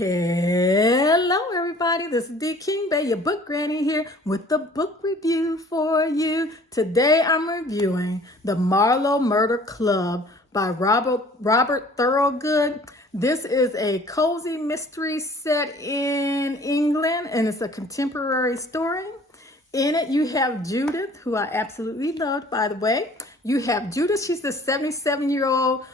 Hello everybody, this is D. King Bay, your book granny here with the book review for you. Today I'm reviewing The Marlow Murder Club by Robert Thorogood. This is a cozy mystery set in England and it's a contemporary story. In it you have Judith, who I absolutely loved, by the way. You have Judith, she's the 77-year-old,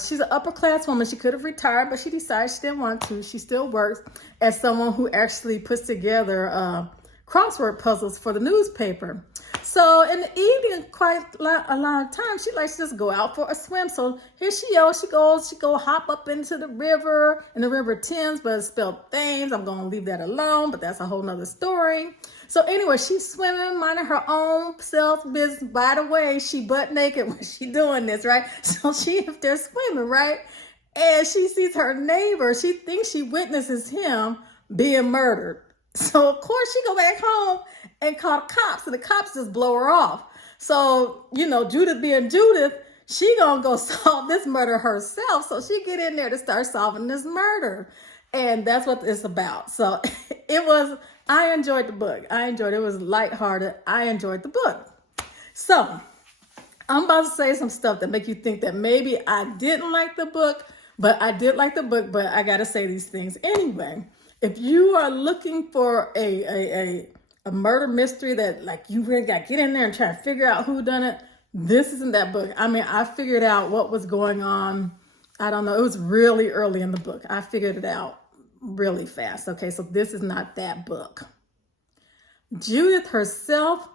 she's an upper class woman. She could have retired, but she decided she didn't want to. She still works as someone who actually puts together crossword puzzles for the newspaper. So in the evening, quite a lot of times, she likes to just go out for a swim. So here she goes, she go hop up into the river, and the river Thames, but it's spelled Thames. I'm going to leave that alone, but that's a whole nother story. So anyway, she's swimming, minding her own self business. By the way, she butt naked when she doing this, right? So she up there swimming, right? And she sees her neighbor. She thinks she witnesses him being murdered. So of course she go back home and call the cops, and the cops just blow her off. So, you know, Judith being Judith, she gonna go solve this murder herself. So she get in there to start solving this murder. And that's what it's about. So I enjoyed the book. It was lighthearted. I enjoyed the book. So I'm about to say some stuff that make you think that maybe I didn't like the book, but I did like the book, but I got to say these things anyway. If you are looking for a murder mystery that like you really got to get in there and try to figure out who done it, this isn't that book. I mean, I figured out what was going on. I don't know. It was really early in the book. I figured it out really fast. Okay, so this is not that book. Judith herself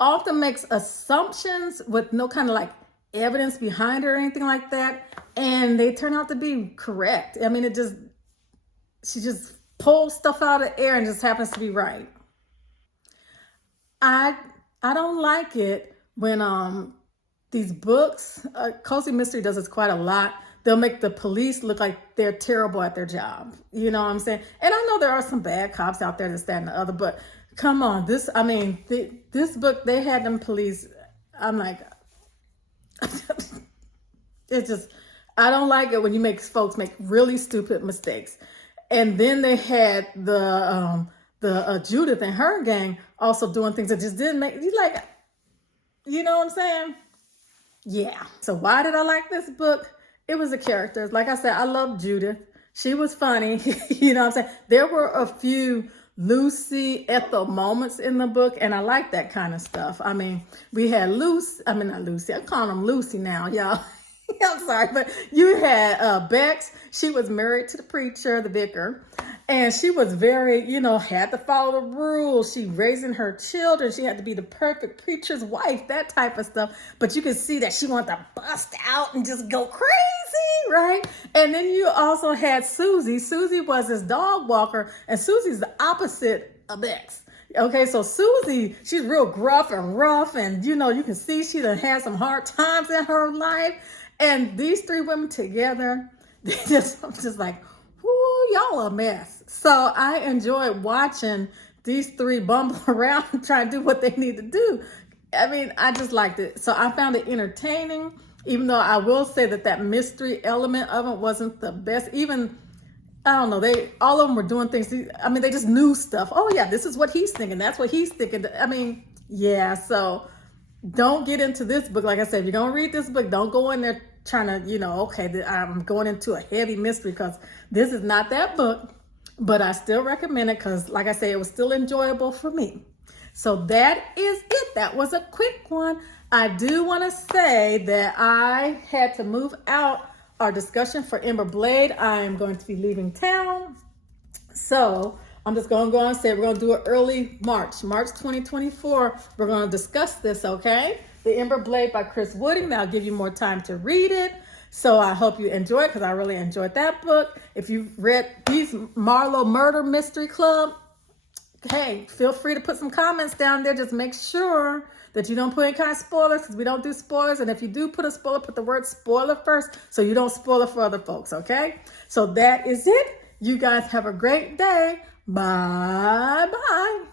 often makes assumptions with no kind of like evidence behind her or anything like that, and they turn out to be correct. I mean, she just pulls stuff out of the air and just happens to be right. I don't like it when these books, cozy mystery does this quite a lot. They'll make the police look like they're terrible at their job. You know what I'm saying? And I know there are some bad cops out there, this, that, and the other, but come on, this book, they had them police, I'm like, it's just, I don't like it when you make folks make really stupid mistakes. And then they had the Judith and her gang also doing things that just didn't make, like, you know what I'm saying? Yeah. So why did I like this book? It was the characters. Like I said, I love Judith. She was funny. You know what I'm saying? There were a few Lucy, Ethel moments in the book, and I like that kind of stuff. I mean, we had not Lucy. I'm calling them Lucy now, y'all. I'm sorry, but you had Bex. She was married to the preacher, the vicar, and she was very, had to follow the rules. She raising her children. She had to be the perfect preacher's wife, that type of stuff. But you can see that she wanted to bust out and just go crazy, right? And then you also had Susie. Susie was his dog walker, and Susie's the opposite of Bex. Okay, so Susie, she's real gruff and rough, and you can see she done had some hard times in her life. And these three women together, I'm just like, whoo, y'all a mess. So I enjoyed watching these three bumble around and try to do what they need to do. I mean, I just liked it. So I found it entertaining, even though I will say that mystery element of it wasn't the best. Even, I don't know, all of them were doing things. I mean, they just knew stuff. Oh yeah, this is what he's thinking. That's what he's thinking. I mean, yeah, so don't get into this book. Like I said, if you're going to read this book, don't go in there trying to, okay, I'm going into a heavy mystery, because this is not that book. But I still recommend it because, like I say, it was still enjoyable for me. So that is it. That was a quick one. I do want to say that I had to move out our discussion for Ember Blade. I am going to be leaving town. So I'm just going to go and say we're going to do it early March 2024. We're going to discuss this, okay? The Ember Blade by Chris Wooding. That'll give you more time to read it. So I hope you enjoy it, because I really enjoyed that book. If you've read these Marlow Murder Mystery Club, hey, feel free to put some comments down there. Just make sure that you don't put any kind of spoilers, because we don't do spoilers. And if you do put a spoiler, put the word spoiler first, so you don't spoil it for other folks, okay? So that is it. You guys have a great day. Bye-bye.